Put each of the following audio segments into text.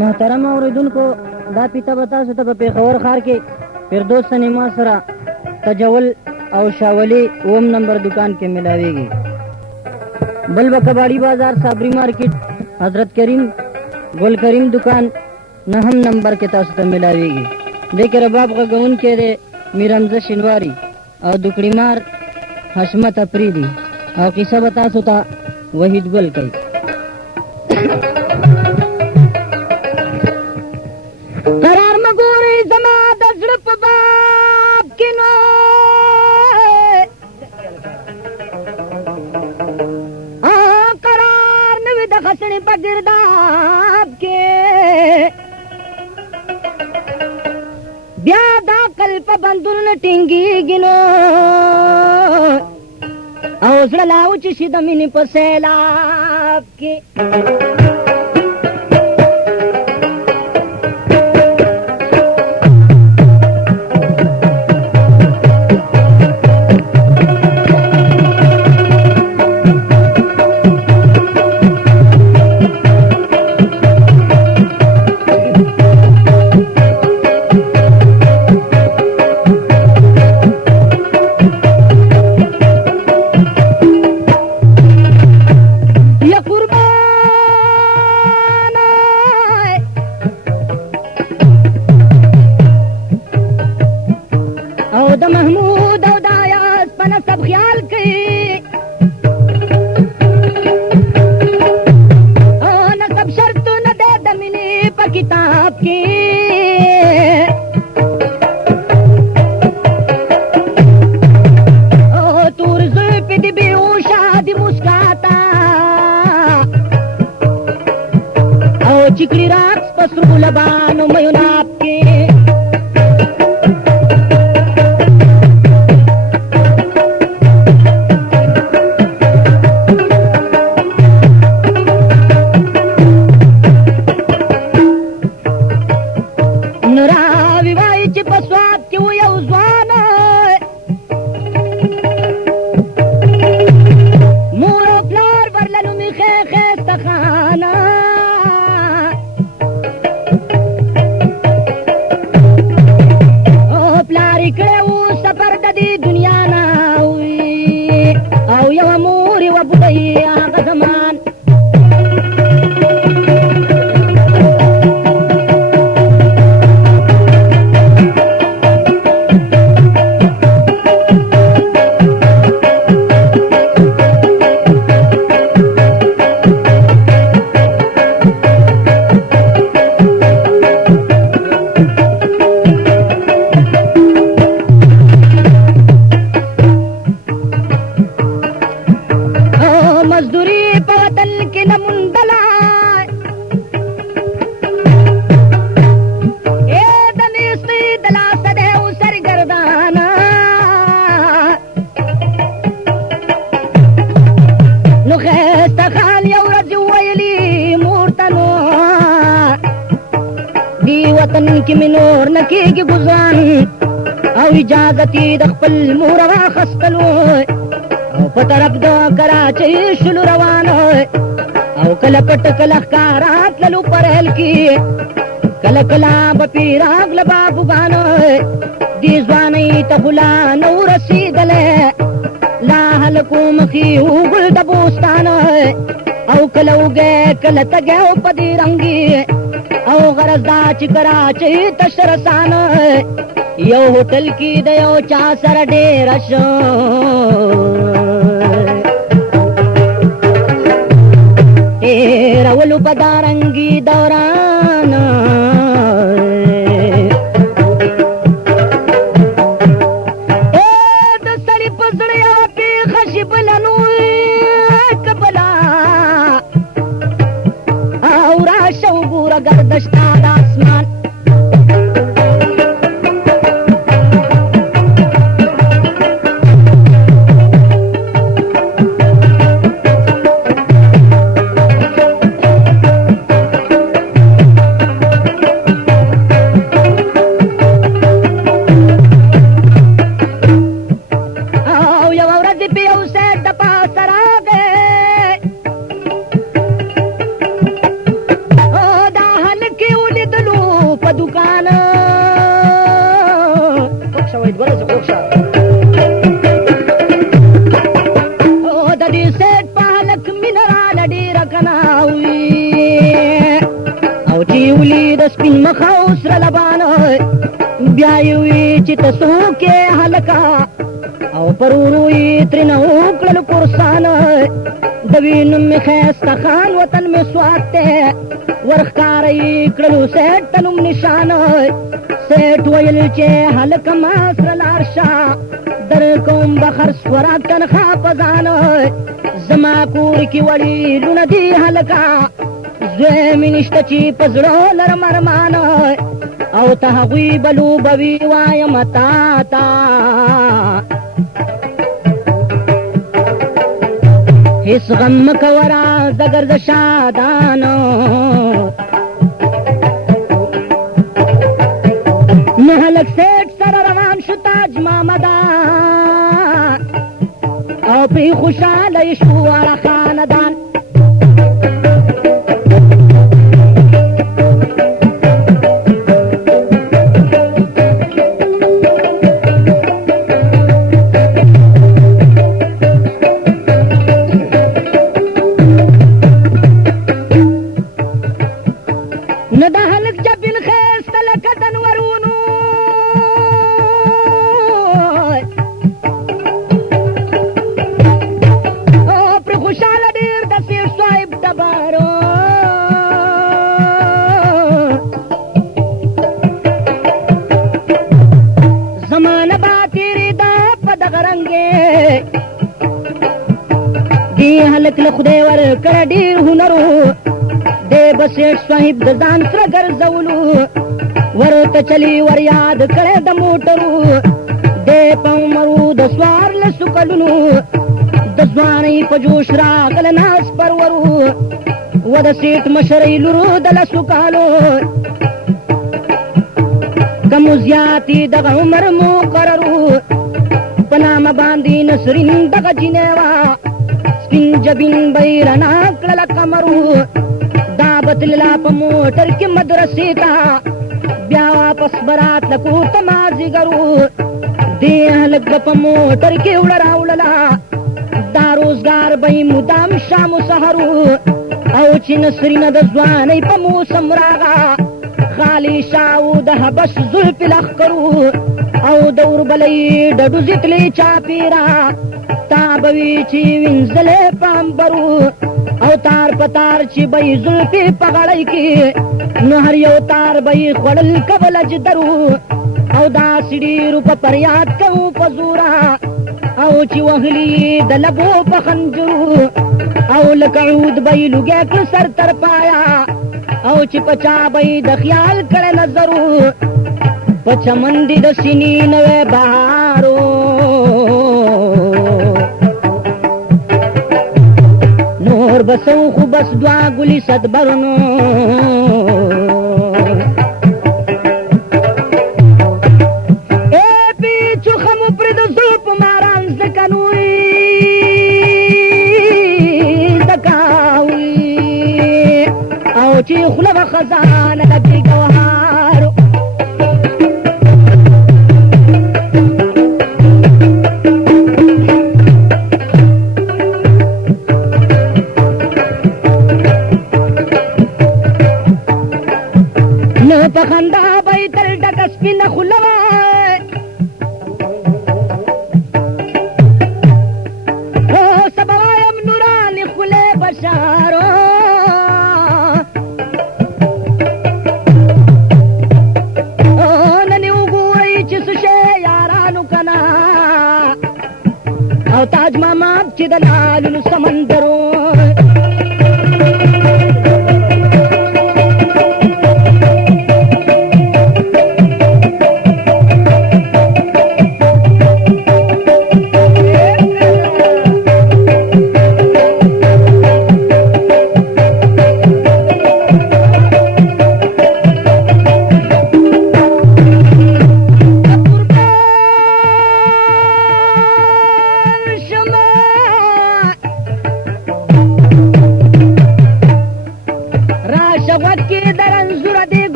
محترم اوریدونکو، دا پیته به تاسو ته په پېښور ښار کې فردوس سینما سره تجول او شاولي 9 نمبر دکان کې ملاویږي. بل به کباړي بازار صابری مارکیټ حضرت کریم ګل کریم دکان 9 نمبر کې تاسو ته ملاویږي. دې کې رباب غږونکی دی میر حمزه شینواري او دکړي مار حشمت افریدي او قصه به تاسو ته وحید ګل کوي. قرار مګوري زما د زړه په باب کې نو قرار نوي د خسنې په ګرداب کې بیا دا کل په بندونه ټینګېږي نو او زړه لا اوچ شي د مینې په سیلاب کې. चिकड़ी रात पसरू लबानो मयूनाप के नरा विवाही ची पसवात की वो यौजवान मूरो प्लार बरलनु मी खे तखाना दुनिया ना हुई औ यव मोरी व बुढ़ई आग जमान वतन की मिनोर नकी की गुजान او اجازتی د خپل مور واخستلو او په طرف د کراچۍ شلو روان او کله پټ کله ښکارات للو پرهل کی کله کله بپیراغ لبابو غانو دی ځوانۍ ته غلا نو رسیدلې لا هلکو مخي وګل د بوستان او کله وګه کله تګه په دی رنگي او غرض دا چې کراچۍ تشرسان یو ہوٹل کی د یو چا سره ډېر شو ولو په دارنګي دوران د سړي په زړه یو پېښه شي بله نو کبلا او راشه وګوره ګردشته د اسمان نیولی د سپین مخ او سره لبان بیا یې وی چې ته څوک یې هلکه او پر ورو یې ترېنه وکړل قرصان د وینم مې ښایسته خان وطن مې سوات دی ورښکاره یې کړلو سیټ ته نوم نشان سیټ ویل چې هلکه ما سره لاړ شه در کوم بخر خوراک تنخوا په ځان زما کور کې وړي لونه دي هلکه زوی مې نشته چې په زړه لرم ارمان او ته هغوی به لوبوي وایم تا ته هیڅ غم مه کوه راځه ګرځه شادانه نو هلک سیټ سره روان شو تاج محمده او پرې خوشحاله شو واړه خاندان نو د هلک جبین ښایسته لکه د انورونو او پرې خوشحاله ډېر د سیټ صاحب ډبارو زمانه به تېرېده په دغه رنګې دې هلک له خدای ورکړه ډېر هنرو دی به سیټ صاحب د ځان سره ګرځولو ورته چلی ور یاد کړی د موټرو دی په عمرو د څوارلسو کلونو د ځوانۍ په جوش راغله ناز پرورو و د سیټ مشرۍ لورو د لسو کالو کمو زیاتې دغه عمر مقررو په نامه باندې نسرین دغه جینۍ وه سپین جبین به یې رڼا کړله کمرو دا بتللا په موټر کې مدرسې ته بیا واپس برات لکو ته مازدیګرو دې هلک به په موټر کې وړه راوړله دا روزګار به یې مدام شام و سهرو او چې نسرینه د ځوانۍ په موسم راغه خالي شاو د حبش زلفې لښکرو او د اوربلۍ ډډوزې تلې چاپېره تا به وي چې وینځلې په امبرو او تار په تار چې به یې زلفې په غړۍ کې نو هر یو تار به یې خوړل کبل اجدرو او داسې ډېرو په فریاد کوو په زوره او چې وهلي د لبو په خنجرو او لکه عود به یې لوګی کړ سر تر پایا او چې په چا به یې د خیال کړی نظرو په چمن دې د سینې نوی بهارو نور بسو خو بس دعا گلی صدبرنو اے پیچو خمو پرد زلپ ماران زکنوی زکاوی او چی خلو خزان لبی گوهارو په خندا به یې تل ډکه سپینه خوله وه اوس به وایم نورانې خولې بشارو نن یې وګورئ چې څه شی یارانو که نه او تاج ماما چې د لالونو سمندرو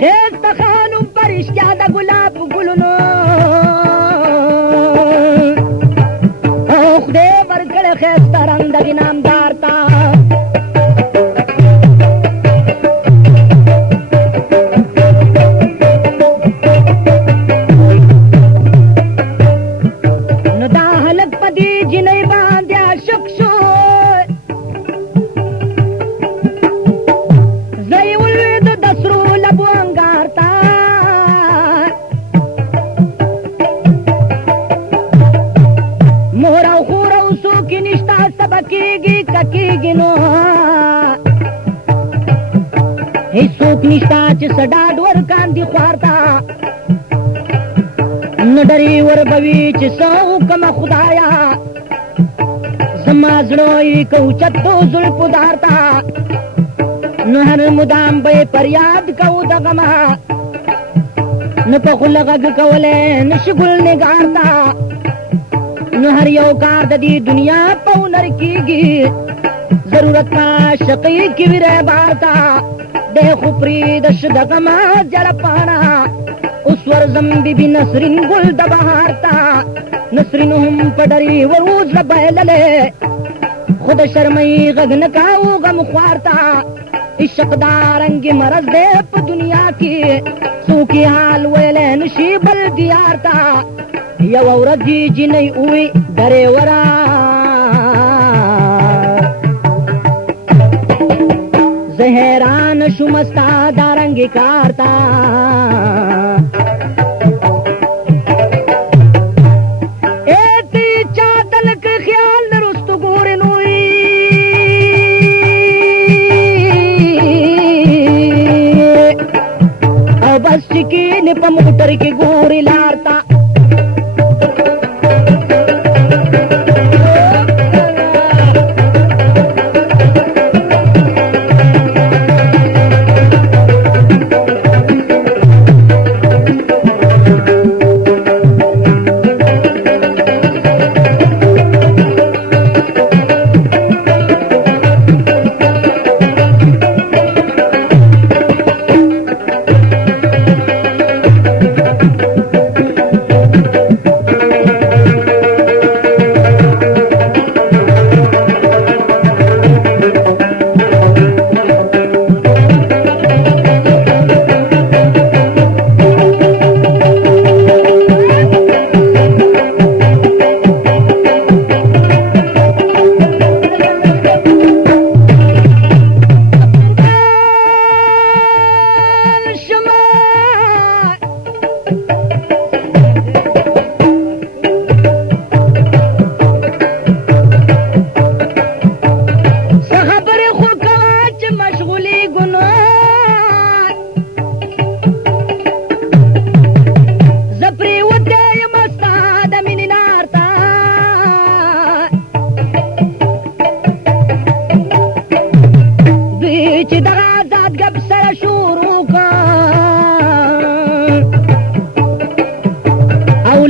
خیز تخانم په ګلونو او خدای ورکړی ښایسته رنګ دغې نامدار ته نو دا هلک په دې جینۍ باندې عاشق شو زه یې ولید د سرو لبو انګار ته مور او خور او څوک یې نشته سبا کېږي که کېږي نو هېڅوک نشته چې څه ډاډ ورکاندي خوار ته نو ډرې وربوي چې څه وکمه خدایه زما زړه یې که اوچت دو زلفو دار ته نو هر مدام به یې فریاد کوو د غمه نو په خوله غږ کولی نشي ګل نګار ته نو هر یو کار د دې دنیا په هنر کېږي ضرورت په شقي کې وي رهبار ته دی خو پرېږده شه د غمه زړه پاڼه اوس ورځم بیبي نسرین ګل د بهار ته نسرین هم په ډرې ور وزړه بایللی خو د شرمۍ غږ نه کاوو غم خوار ته عشق دا رنګ مرض دی په دنیا کې څوک یې حال ویلی نشي بل دیار ته یوه ورځ یې جینۍ ووی ډریوره زه حیران شوم ستا دا رنګې کار ته ای تی چا دلک خیال نه رستو ګورې نو او بس چې کېنې په موټر کې ګورې لار ته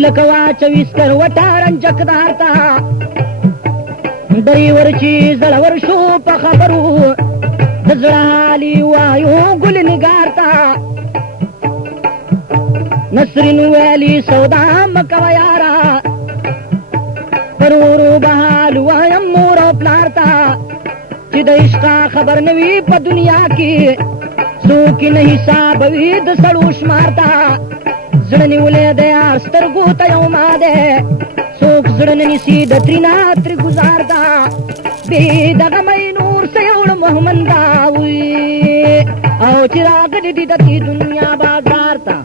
لکه واچوي سکروټه رنجکدار ته ډریور چې زړور شو په خبرو د زړه حال یې وایو ګل نګار ته نسرین ویلي سودا مه کوه یاره پر ورو به حال وایم مور او پلار ته چې د عشقه خبر نه وي په دنیا کې څوک یې نه حسابوي د سړو شمار ته زړه نیولی دی یار سترګو ته یو ما دی څوک زړه نه نیسي د ترینا ترې ګزار ده بې دغه می نور څه یوړه محمنده وي او چې راغلي دي د دې دنیا بازار ته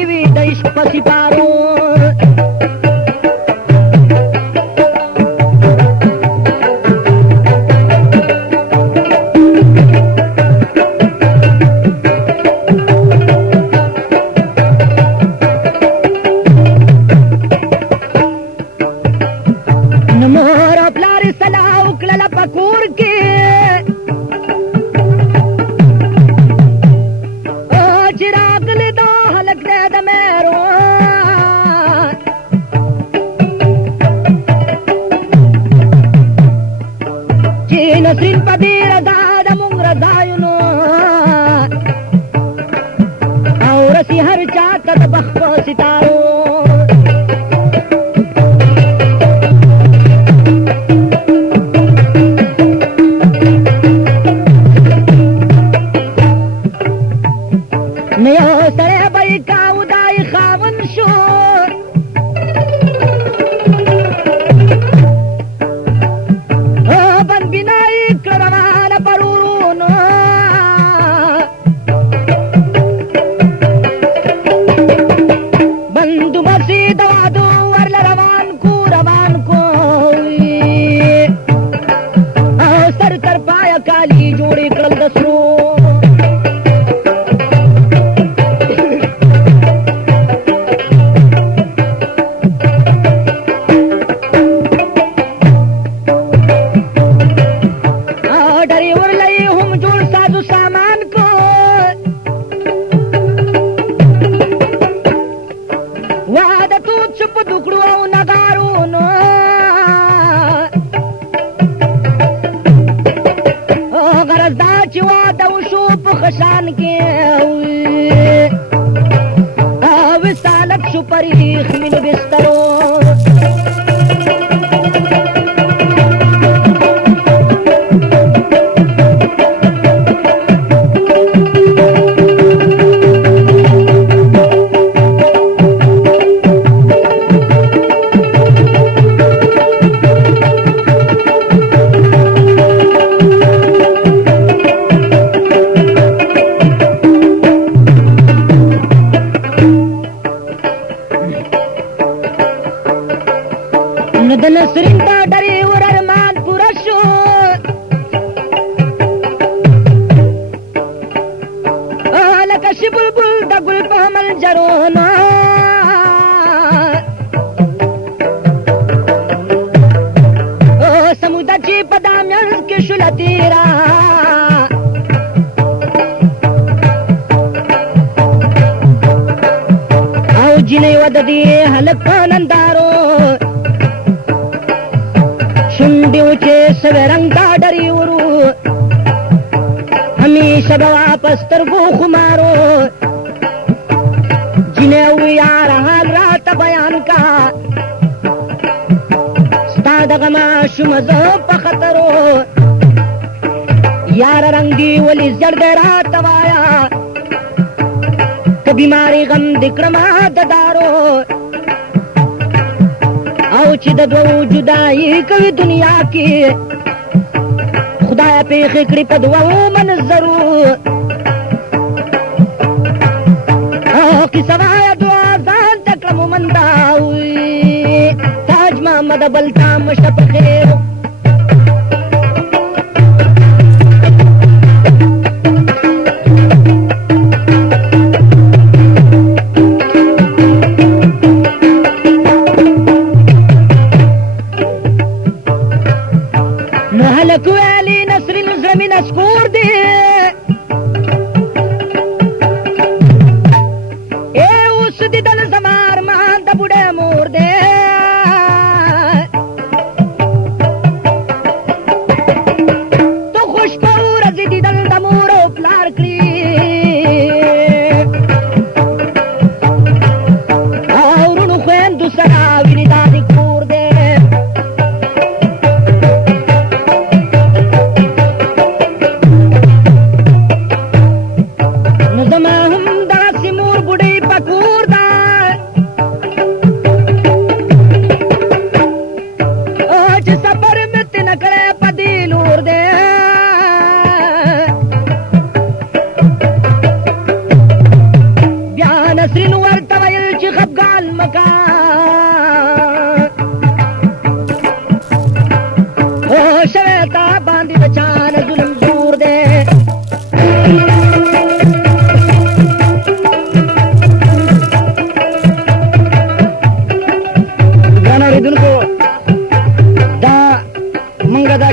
کړی وي د عشق په سپارو نسرین په دې رضا د مونږ رضایونو او رسي هر چا ته د بخت په ستارو نه یو سړی به یې کاو دای خاوند شو پریخ من بسترو د نسرین دا ډری ور ارمان پورا شو لکه شي بلبل د ګل په منجرونو سموده چې په دامیانس کې شوله تیرا او جینۍ وه د دې هلک په نندارو شنډې وچې سوې رنګ دا ډرې ورو همیشه به واپس سترګو خمارو جینۍ ووی یاره حال راته بیان کا ستا دغه ماشومه زه په خطرو یاره رنګ دې ولې زیړ دی راته وایه که بیماري غم دې کړمه د دارو او چې د دوو جدایي کوي دنیا کې خدای پېښې کړي په دوو منظرو قصه وایه دعا ځان ته کړه مومنده تاج محمد بل تا مشه په خیرو سکور دی اے اوس دی دل زمار مان د بوډه مور دی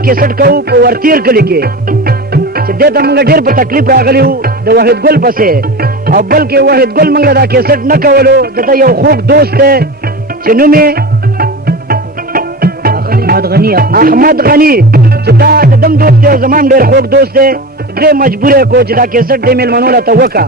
کیسټ کوو په ورتیر کلي کې چې دې ته موږ ډېر په تکلیف راغلی وو د وحید ګل پسې او بلکې وحید ګل موږ دا کیسټ نه کولو دته یو خوږ دوست دی چې نوم یې احمد غني چې دا د دم دوست دی او زما هم ډېر خوږ دوست دی دې مجبور یې کړو چې دا کیسټ دې مېلمنو له ته وکړه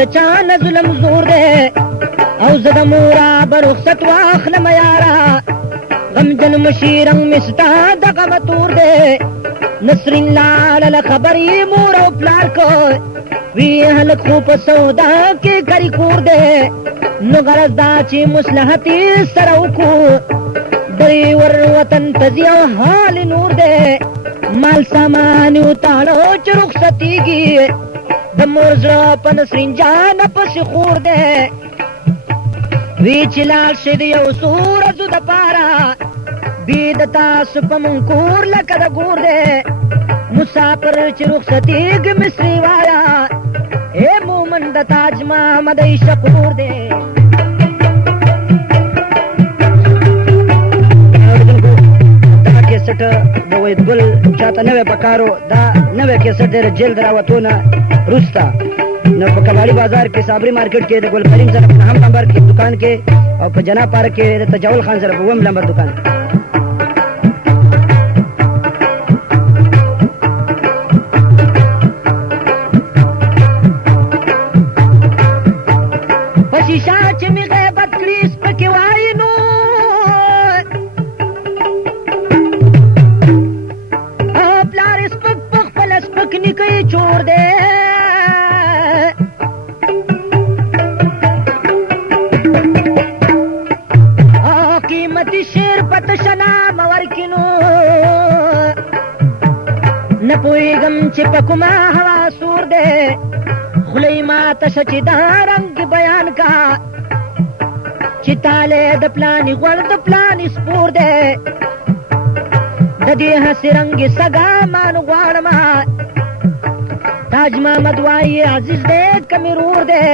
د چا نه ظلم زور دی او زه د مورا به رخصت واخلم یاره غمجن مشیرنګ مې ستا دغه متور دی نسرین لاله له خبر یې مور او پلار کو وی هلک خو په سودا کې کری کور دی نو غرض دا چې مصلحت یې سره وکړو درې ور وطن ته ځي او حال نور دی مال سامان وتاړو چې رخصتېږي د مور زړه په نسرین جانه پسې خور دی وی چې لاړ شي د یو څو ورځو دپاره بې د تاسو په مونږ کور لکه د ګور دی مسافر چې رخصتېږي مصري وایا ای مومن د تاج محمد عشق نور دی دا کیسټ د وحید ګل چاته نوی پکارو دا نوی کیسټ دی د جیل د راوتو نه روستا نو په کباړي بازار کې صابري مارکیټ کې د ګل کریم سره په هم نمبر کې دکان کې او په جنا پارک کې د تجاول خان سره په وم نمبر دکان په شیشه چې مې غیبت کړي سپکې وایي نو پلار سپک په خپله سپک نیکه یې چور دی نه پوهېږم چې په کومه هوا سور دی خوله یې ماته شه چې دا رنګ بیان کا چې تالی د پلانې غوړ د پلانې سپور دی د دې هسې رنګې سګامان غواړمه تاج محمد وایي عزیز دی که مې رور دی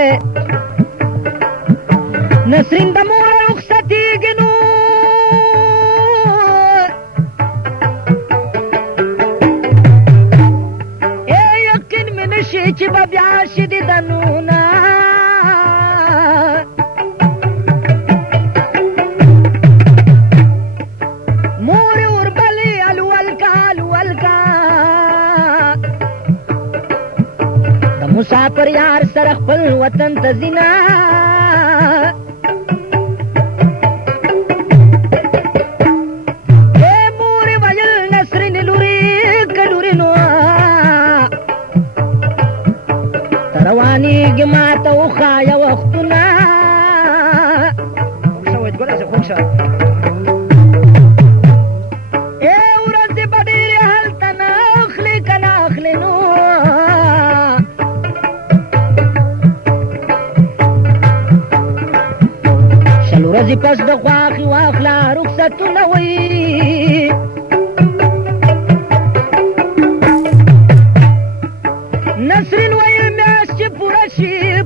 نسرین د مور رخصتېږي نو چې به بیا شي د دنونه مور وربلې الولکا الولکا د مسافر یار سره خپل وطن ته ځینه روانیږي ماته وښایه وختونه ای ورځې به ډېرې هلته نه اخلي که نه اخلي نو شل ورځې پس د خواښې واخله رخصتونه وایي نسرین وایي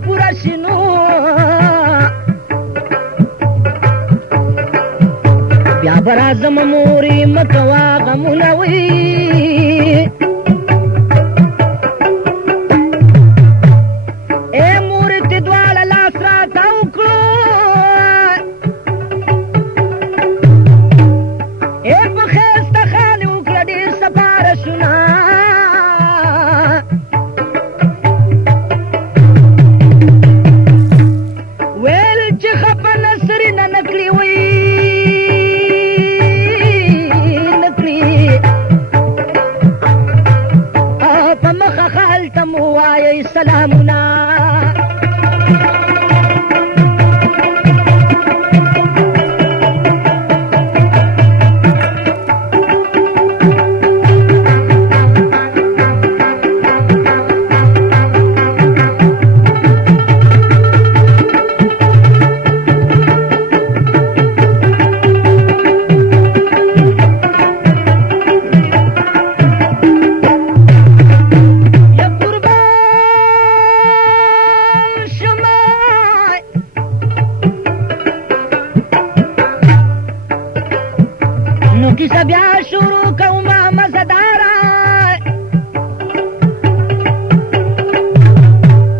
پورا شي نو بیا به راځم مورې مه کوه غمونه وایي ای مورې ته دواړه لاس راته وکړو ای په ښایسته خانې وکړه ډېر سپارښتونه سلامنا کوما مزدارا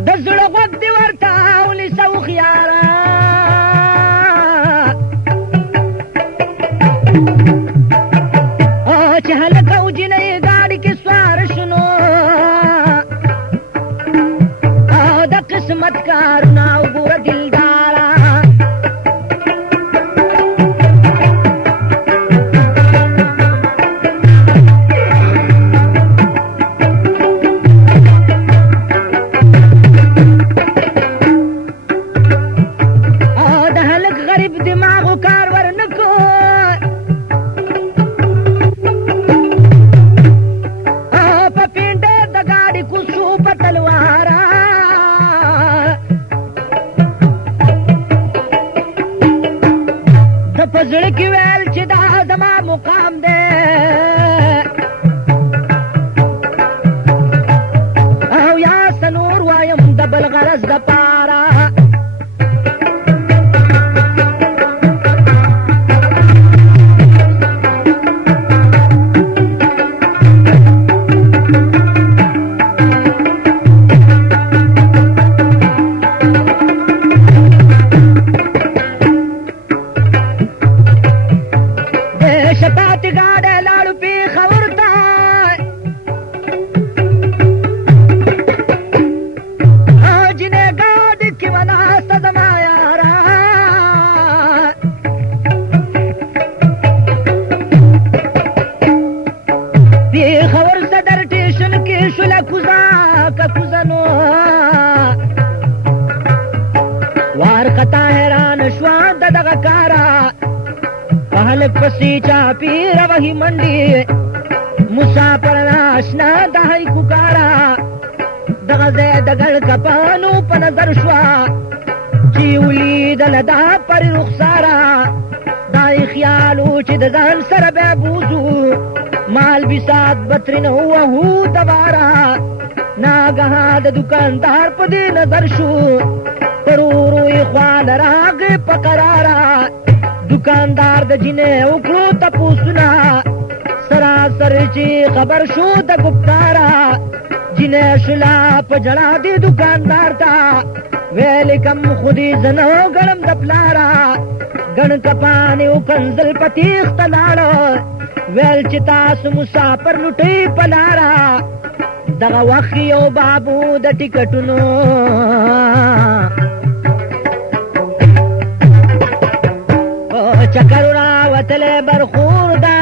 د زړه غوږ دې ورته ونیسه هوښیاره چې هلک او جنۍ ګاډي کې سوار شنو د قسمت کارونه وګوره دلداره د هلک غریب دماغو کار ورنکو په پینډه د ګاډي کوڅو په تلواره د په زړه کې ویل چې دا زما مقام دی او یا سنور وایم د بل غرض دپاره شپاتې ګاډی لاړو پېښور ته جنې ګاډي کې وناسته زما یاره پېښور صدر ټېشن کې شوله کوزه که کوزه نو وارخطا حیران شوه د دغه کاره هلک پسې چاپی روهی منډي مسافر ناشنا دای کوکارا دغه ځای د ګړ کپانو په نظر شوه چې ولیدل دا پر رخساره دای خیالو چې د ځان سره بیا بوزو مال بسات بترین وهو دواره ناګه د دکاندار په دې نظر شو پرورو یې خوان راغې په قراره دکاندار د جنې وکړو تپوسونه سراسر چې خبر شو د ګفتاره جنې شلا په ژړا دې دکاندار ته ویل کم خودي زنو ګړم د پلاره ګڼ کپانې وکنځل په تیښته لاړه ویل چې تاسو مسافر لوټئ په لاره دغه وخت یو بابو د ټکټونو چکر راوتلی برخور دا